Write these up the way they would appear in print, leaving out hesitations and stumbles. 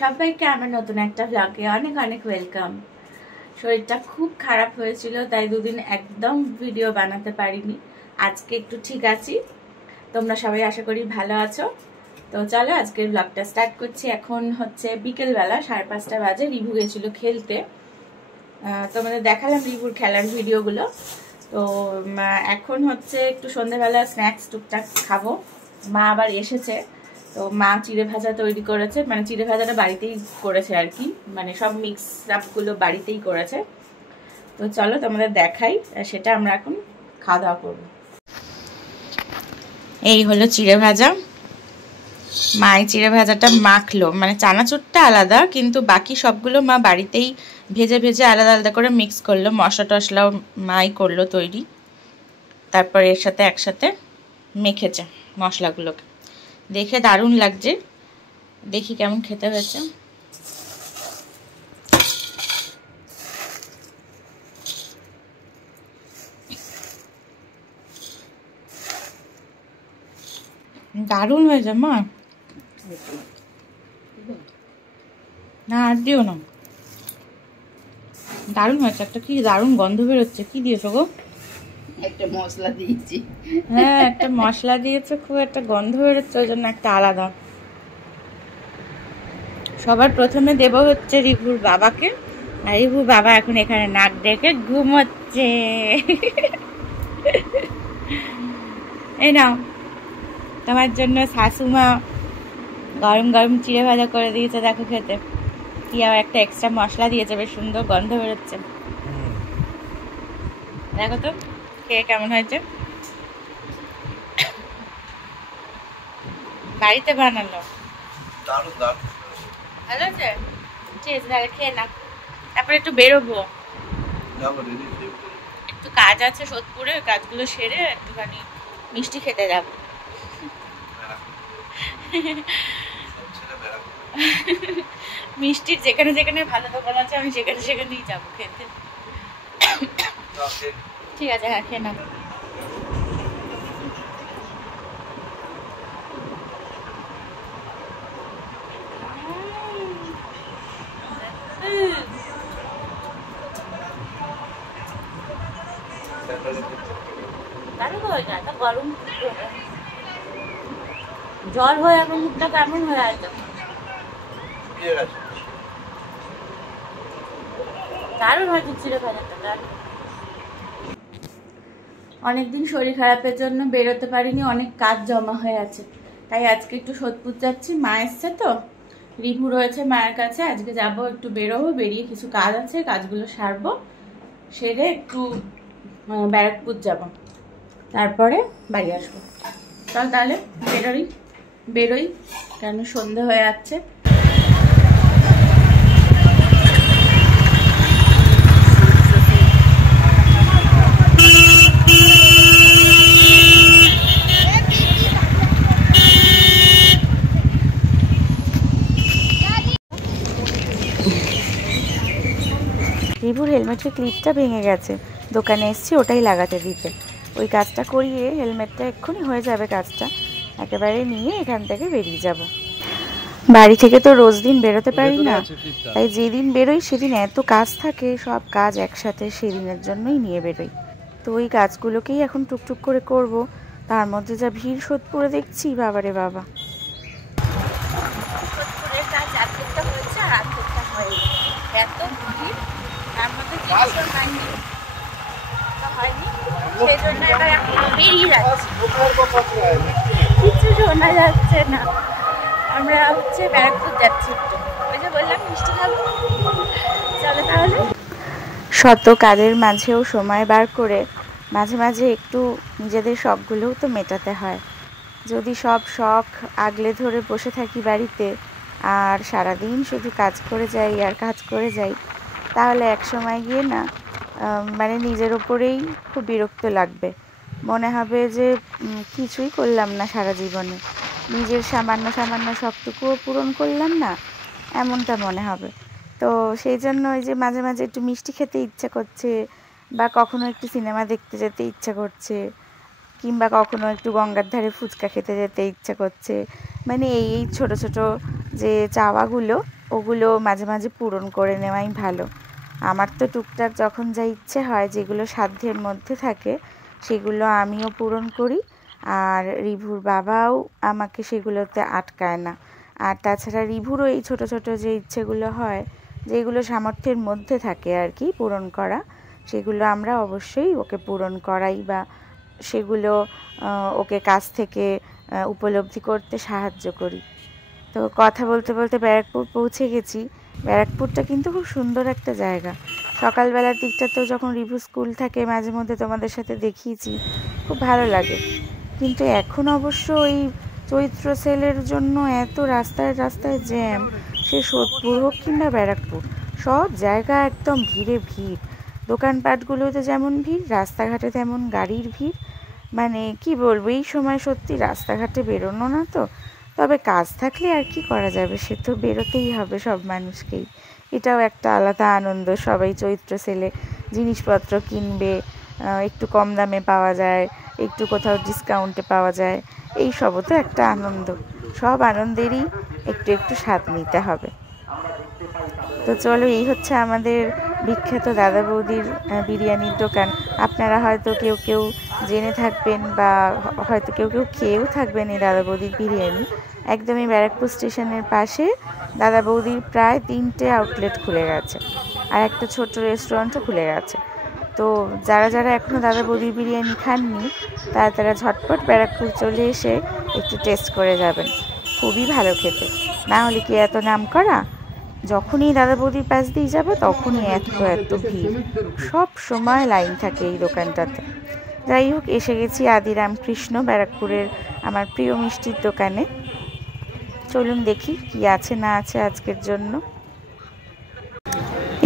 সবাইকে আমার নতুন একটা ব্লগে অনেক অনেক ওয়েলকাম। শরীরটা খুব খারাপ হয়েছিল, তাই দুদিন একদম ভিডিও বানাতে পারিনি। আজকে একটু ঠিক আছি। তোমরা সবাই আশা করি ভালো আছো। তো চলো আজকের ব্লগটা স্টার্ট করছি। এখন হচ্ছে বিকেলবেলা 5:30 বাজে। রিভু গেছিল খেলতে, তোমাদের দেখালাম রিভুর খেলার ভিডিওগুলো। তো এখন হচ্ছে একটু সন্ধ্যেবেলা স্ন্যাক্স টুকটাক খাবো। মা আবার এসেছে, তো মা চিড়ে ভাজা তৈরি করেছে, মানে চিড়ে ভাজাটা বাড়িতেই করেছে আর কি, মানে সব মিক্স আপগুলো বাড়িতেই করেছে। তো চলো তোমাদের দেখাই, সেটা আমরা এখন খাওয়া দাওয়া করবো। এই হলো চিড়ে ভাজা। মা এই চিড়ে ভাজাটা মাখলো, মানে চানাচুরটা আলাদা, কিন্তু বাকি সবগুলো মা বাড়িতেই ভেজে ভেজে আলাদা আলাদা করে মিক্স করলো। মশলা টশলাও মাই করলো তৈরি, তারপর এর সাথে একসাথে মেখেছে মশলাগুলোকে। দেখে দারুণ লাগছে, দেখি কেমন খেতে হয়েছে। দারুণ হয়েছে মা। না আর দিও না, দারুণ হয়েছে। একটা কি দারুণ গন্ধ বেরোচ্ছে। কি দিয়েছো গো? একটা মশলা দিয়েছি। হ্যাঁ, একটা মশলা দিয়েছে, খুব একটা গন্ধ বেরোচ্ছে, ওই জন্য একটা আলাদা। সবার প্রথমে দেব হচ্ছে রিভুর বাবাকে, আর রিভুর বাবা এখন এখানে নাক ডেকে ঘুমোচ্ছে। এই নাও, তোমার জন্য শাশুমা গরম গরম চিড়ে ভাজা করে দিয়েছে, দেখো খেতে। কি আবার একটা এক্সট্রা মশলা দিয়েছে, বেশ সুন্দর গন্ধ বেরোচ্ছে। দেখো তো খেয়ে কেমন হয়েছে। বাড়িতে বানালো, ভালো আছে। ঠিক আছে, তাহলে খেয়ে না, তারপরে একটু বেরোবো, একটু কাজ আছে সোদপুরে, কাজগুলো সেরে একটুখানি মিষ্টি খেতে যাবো। মিষ্টির যেখানে যেখানে ভালো দোকান আছে আমি সেখানে সেখানেই যাবো খেতে। ঠিক আছে, হ্যাঁ খেয়ে না। গরম জল হয়ে এখন মুখটা কেমন হয়ে আছে। দারুণ হয়েছে চিড়ে ভাজাটা, দারুণ। অনেকদিন শরীর খারাপের জন্য বেরোতে পারিনি, অনেক কাজ জমা হয়ে আছে, তাই আজকে একটু সোদপুর যাচ্ছি। মা এসছে তো, রিভু রয়েছে মায়ের কাছে। আজকে যাব, একটু বেরোবো, বেরিয়ে কিছু কাজ আছে, কাজগুলো সারবো, সেরে একটু ব্যারাকপুর যাব, তারপরে বাড়ি আসবো। চল তাহলে বেরোই, কেন সন্ধে হয়ে যাচ্ছে। রিভুর হেলমেটের ক্লিপটা ভেঙে গেছে, দোকানে এসছি ওটাই লাগাতে দিতে। ওই কাজটা করিয়ে হেলমেটটা এক্ষুনি হয়ে যাবে, কাজটা একেবারে নিয়ে এখান থেকে বেরিয়ে যাব। বাড়ি থেকে তো রোজ দিন বেরোতে পারি না, তাই যেদিন বেরোই সেদিন এত কাজ থাকে, সব কাজ একসাথে সেদিনের জন্যই নিয়ে বেরোই। তো ওই কাজগুলোকেই এখন টুকটুক করে করব। তার মধ্যে যা ভিড় সোদপুরে দেখছি, বাবারে বাবা। সোদপুরের কাজ আর্ধেকটা হয়েছে আর আর্ধেকটা হয়নি, এত ভিড়, তার মধ্যে হয়নি, সেই জন্য এবার এখন বেরিয়ে যাচ্ছি। কিছু শোনা যাচ্ছে না, আমরা হচ্ছে ব্যারাকপুর যাচ্ছি। ওই যে বললাম মিষ্টি খাবো, চলো তাহলে। শত কাজের মাঝেও সময় বার করে মাঝে মাঝে একটু নিজেদের শখগুলোও তো মেটাতে হয়। যদি সব শখ আগলে ধরে বসে থাকি বাড়িতে আর সারাদিন শুধু কাজ করে যাই আর কাজ করে যাই, তাহলে এক সময় গিয়ে না মানে নিজের ওপরেই খুব বিরক্ত লাগবে। মনে হবে যে কিছুই করলাম না সারা জীবনে, নিজের সামান্য সামান্য শখটুকুও পূরণ করলাম না, এমনটা মনে হবে। তো সেই জন্য ওই যে মাঝে মাঝে একটু মিষ্টি খেতে ইচ্ছা করছে, বা কখনো একটু সিনেমা দেখতে যেতে ইচ্ছা করছে, কিংবা কখনো একটু গঙ্গার ধারে ফুচকা খেতে যেতে ইচ্ছা করছে। মানে এই ছোট ছোট যে চাওয়াগুলো, ওগুলো মাঝে মাঝে পূরণ করে নেওয়াই ভালো। আমার তো টুকটাক যখন যা ইচ্ছে হয়, যেগুলো সাধ্যের মধ্যে থাকে সেগুলো আমিও পূরণ করি, আর রিভুর বাবাও আমাকে সেগুলোতে আটকায় না। আর তাছাড়া রিভুরও এই ছোটো ছোটো যে ইচ্ছেগুলো হয়, যেগুলো সামর্থ্যের মধ্যে থাকে আর কি পূরণ করা, সেগুলো আমরা অবশ্যই ওকে পূরণ করাই বা সেগুলো ওকে কাছ থেকে উপলব্ধি করতে সাহায্য করি। তো কথা বলতে বলতে ব্যারাকপুর পৌঁছে গেছি। ব্যারাকপুরটা কিন্তু খুব সুন্দর একটা জায়গা। সকালবেলার দিকটা তো যখন রিভু স্কুল থাকে মাঝে মধ্যে তোমাদের সাথে দেখিয়েছি, খুব ভালো লাগে। কিন্তু এখন অবশ্য ওই চৈত্র সেলের জন্য এত রাস্তায় রাস্তায় জ্যাম, সে সোদপুর হোক কিংবা ব্যারাকপুর, সব জায়গা একদম ভিড়ে ভিড়। দোকানপাটগুলোতে যেমন ভিড়, রাস্তাঘাটে তেমন গাড়ির ভিড়। মানে কি বলবো, এই সময় সত্যি রাস্তাঘাটে বেরোনো না তো, তবে কাজ থাকলে আর কি করা যাবে, সে তো বেরোতেই হবে সব মানুষকেই। এটাও একটা আলাদা আনন্দ, সবাই চৈত্র সেলে জিনিসপত্র কিনবে, একটু কম দামে পাওয়া যায়, একটু কোথাও ডিসকাউন্টে পাওয়া যায়, এই সবও তো একটা আনন্দ। সব আনন্দেরই একটু একটু স্বাদ নিতে হবে। তো চলো, এই হচ্ছে আমাদের বিখ্যাত দাদা বৌদির বিরিয়ানির দোকান। আপনারা হয়তো কেউ কেউ জেনে থাকবেন বা হয়তো কেউ কেউ খেয়েও থাকবেন এই দাদা বৌদির বিরিয়ানি। একদমই ব্যারাকপুর স্টেশনের পাশে দাদা বৌদির প্রায় 3টে আউটলেট খুলে গেছে, আর একটা ছোট রেস্টুরেন্টও খুলে গেছে। তো যারা যারা এখনও দাদা বৌদির বিরিয়ানি খাননি, তারা ঝটপট ব্যারাকপুর চলে এসে একটু টেস্ট করে যাবেন। খুবই ভালো খেতে, না হলে কি এত নাম করা। যখনই দাদা বৌদির পাশ দিয়ে যাবো তখনই এত ভিড়, সব সময় লাইন থাকে এই দোকানটাতে। যাই হোক, এসে গেছি আদিরামকৃষ্ণ, ব্যারাকপুরের আমার প্রিয় মিষ্টির দোকানে। চলুন দেখি কি আছে না আছে আজকের জন্য।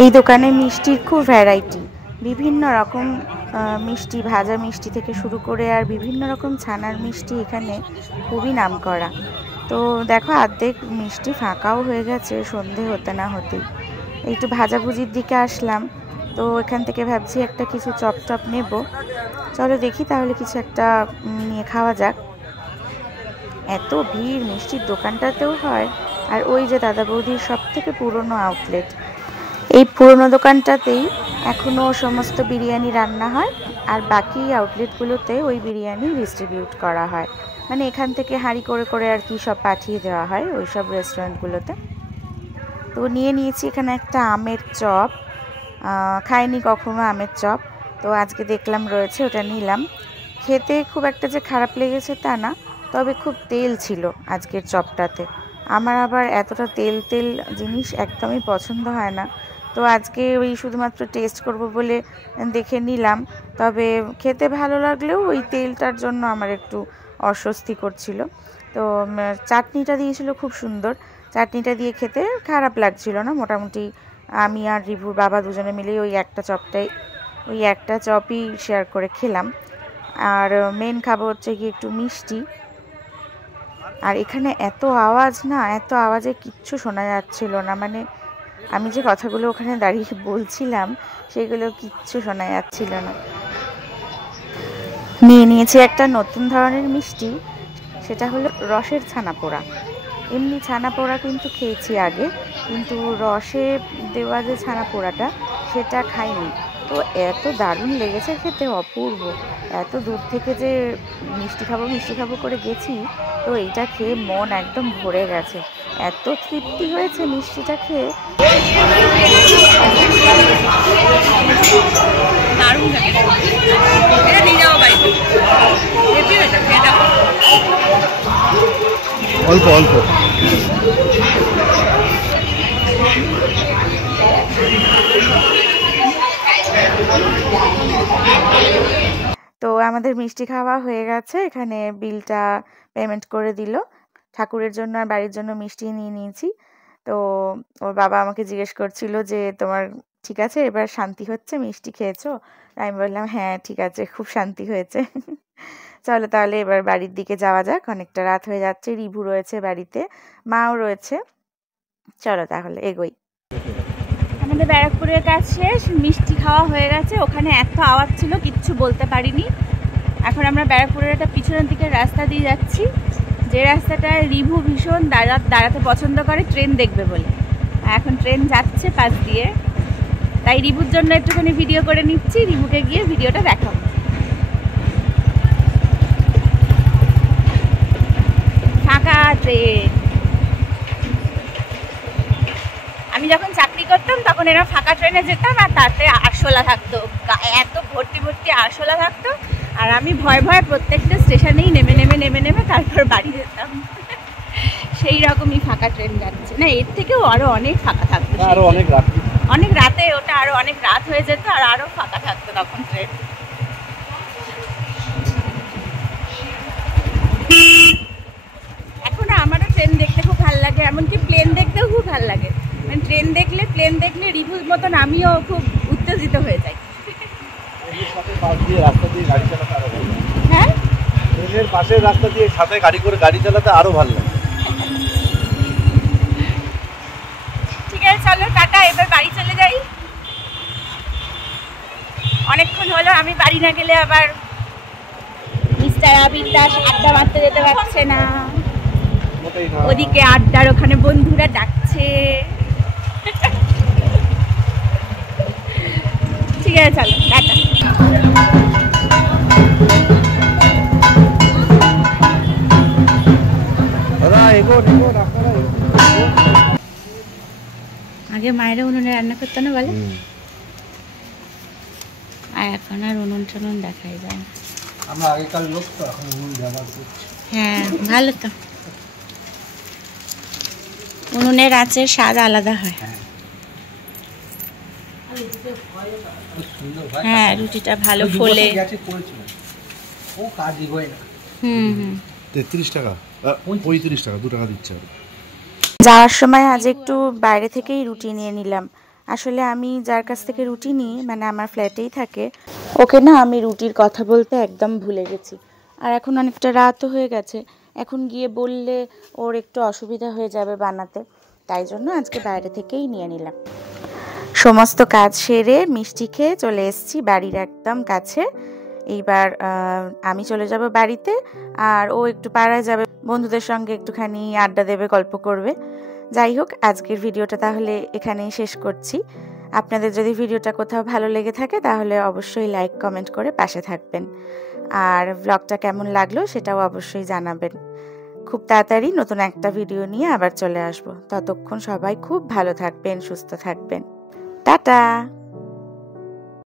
এই দোকানে মিষ্টির খুব ভ্যারাইটি, বিভিন্ন রকম মিষ্টি, ভাজা মিষ্টি থেকে শুরু করে আর বিভিন্ন রকম ছানার মিষ্টি এখানে খুবই নাম করা। তো দেখো, অর্ধেক মিষ্টি ফাঁকাও হয়ে গেছে সন্ধে হতে না হতেই। একটু ভাজাভুজির দিকে আসলাম, তো এখান থেকে ভাবছি একটা কিছু চপ নেব। চলো দেখি তাহলে কিছু একটা নিয়ে খাওয়া যাক। এত ভিড় মিষ্টির দোকানটাতেও হয়, আর ওই যে দাদা বৌদির সব থেকে পুরনো আউটলেট, এই পুরনো দোকানটাতেই এখনও সমস্ত বিরিয়ানি রান্না হয়, আর বাকি আউটলেটগুলোতে ওই বিরিয়ানি ডিস্ট্রিবিউট করা হয়। মানে এখান থেকে হাঁড়ি করে করে আর কি সব পাঠিয়ে দেওয়া হয় ওই সব রেস্টুরেন্টগুলোতে। তো নিয়েছি এখানে একটা আমের চপ, খাইনি কখনো আমের চপ, তো আজকে দেখলাম রয়েছে, ওটা নিলাম। খেতে খুব একটা যে খারাপ লেগেছে তা না, তবে খুব তেল ছিল আজকের চপটাতে। আমার আবার এতটা তেল জিনিস একদমই পছন্দ হয় না, তো আজকে ওই শুধুমাত্র টেস্ট করব বলে দেখে নিলাম। তবে খেতে ভালো লাগলেও ওই তেলটার জন্য আমার একটু অস্বস্তি করছিল। তো চাটনিটা দিয়েছিল খুব সুন্দর, চাটনিটা দিয়ে খেতে খারাপ লাগছিল না মোটামুটি। আমি আর রিভুর বাবা দুজনে মিলে ওই একটা চপই শেয়ার করে খেলাম। আর মেন খাবো হচ্ছে কি একটু মিষ্টি। আর এখানে এত আওয়াজ না, এত আওয়াজে কিচ্ছু শোনা যাচ্ছিল না, মানে আমি যে কথাগুলো ওখানে দাঁড়িয়ে বলছিলাম সেগুলো কিচ্ছু শোনা যাচ্ছিল না। নিয়েছি একটা নতুন ধরনের মিষ্টি, সেটা হলো রসের ছানা পোড়া। এমনি ছানা পোড়া কিন্তু খেয়েছি আগে, কিন্তু রসে দেওয়া যে ছানা পোড়াটা সেটা খাইনি। তো এত দারুণ লেগেছে খেতে, অপূর্ব। এত দূর থেকে যে মিষ্টি খাবো করে গেছি, তো এইটা খেয়ে মন একদম ভরে গেছে, এত তৃপ্তি হয়েছে মিষ্টিটা খেয়ে। অল্প অল্প তো আমাদের মিষ্টি খাওয়া হয়ে গেছে, এখানে বিলটা পেমেন্ট করে দিল। ঠাকুরের জন্য আর বাড়ির জন্য মিষ্টি নিয়ে নিয়েছি। তো ওর বাবা আমাকে জিজ্ঞেস করছিল যে তোমার ঠিক আছে, এবার শান্তি হচ্ছে, মিষ্টি খেয়েছো? আমি বললাম হ্যাঁ ঠিক আছে, খুব শান্তি হয়েছে। চলো তাহলে এবার বাড়ির দিকে যাওয়া যাক, অনেকটা রাত হয়ে যাচ্ছে, রিভু রয়েছে বাড়িতে, মাও রয়েছে। চলো তাহলে এগোই। আমাদের ব্যারাকপুরের কাজ শেষ, মিষ্টি খাওয়া হয়ে গেছে। ওখানে এত আওয়াজ ছিল কিচ্ছু বলতে পারিনি। এখন আমরা ব্যারাকপুরের একটা পিছনের দিকের রাস্তা দিয়ে যাচ্ছি, যে রাস্তাটায় রিভু ভীষণ দাঁড়াতে পছন্দ করে ট্রেন দেখবে বলে। এখন ট্রেন যাচ্ছে পাশ দিয়ে, তাই রিবুর জন্য একটুখানি ভিডিও করে নিচ্ছি, রিবুকে গিয়ে ভিডিওটা দেখাবো। ফাঁকা ট্রেন। আমি যখন চাকরি করতাম তখন এরা ফাঁকা ট্রেনে যেতাম, আর তাতে আরশোলা থাকতো, এত ভর্তি ভর্তি আরশোলা থাকতো, আর আমি ভয় ভয়ে প্রত্যেকটা স্টেশনেই নেমে নেমে নেমে নেমে তারপর বাড়ি যেতাম। সেই রকমই ফাঁকা ট্রেন যাচ্ছে। না, এর থেকেও আরো অনেক ফাঁকা থাকতো, আরো অনেক রাত্রি, অনেক রাতে, ওটা আরো অনেক রাত হয়ে যেত আর আরো ফাঁকা থাকতো তখন ট্রেন। এখন আমারও ট্রেন দেখতে খুব ভালো লাগে, এমনকি প্লেন দেখতেও খুব ভালো লাগে। মানে প্লেন দেখলে রিভুর মতন আমিও খুব উত্তেজিত হয়ে যাই। হ্যাঁ, ট্রেনের পাশের রাস্তা দিয়ে সাথে গাড়ি চালাতে আরো ভালো লাগে। ঠিক আছে, চলো টাটা, এবার বাড়ি চলে যাই। অনেকক্ষণ হলো, আমি বাড়ি না গেলে আবার মিস্টার আবির দাস আড্ডা মারতে যেতে পারছে না। ওদিকে আড্ডার ওখানে বন্ধুরা ডাকছে। ঠিক আছে, চলো টাটা। আগে মায়েরা উনুনে রান্না করতো না বলে, আর এখন আর উনুন টুনুন দেখাই যায় না। আমরা আগেকার লোক তো, এখন উনুন ব্যবহার করছি। হ্যাঁ, ভালো তো, উনুনের আঁচের স্বাদ আলাদা হয়। হ্যাঁ, রুটিটা ভালো ফোলে। হুম, 33 টাকা, 35 টাকা, 2 টাকা দিচ্ছে। যাওয়ার সময় আজ একটু বাইরে থেকেই রুটি নিয়ে নিলাম। আসলে আমি যার কাছ থেকে রুটি নিই, মানে আমার ফ্ল্যাটেই থাকে, ওকে না আমি রুটির কথা বলতে একদম ভুলে গেছি। আর এখন অনেকটা রাতও হয়ে গেছে, এখন গিয়ে বললে ওর একটু অসুবিধা হয়ে যাবে বানাতে, তাই জন্য আজকে বাইরে থেকেই নিয়ে নিলাম। সমস্ত কাজ সেরে মিষ্টি খেয়ে চলে এসেছি বাড়ির একদম কাছে। এইবার আমি চলে যাব বাড়িতে, আর ও একটু পাড়ায় যাবে, বন্ধুদের সঙ্গে একটুখানি আড্ডা দেবে, গল্প করবে। যাই হোক, আজকের ভিডিওটা তাহলে এখানেই শেষ করছি। আপনাদের যদি ভিডিওটা কোথাও ভালো লেগে থাকে তাহলে অবশ্যই লাইক কমেন্ট করে পাশে থাকবেন, আর ব্লগটা কেমন লাগলো সেটাও অবশ্যই জানাবেন। খুব তাড়াতাড়ি নতুন একটা ভিডিও নিয়ে আবার চলে আসবো। ততক্ষণ সবাই খুব ভালো থাকবেন, সুস্থ থাকবেন। টাটা।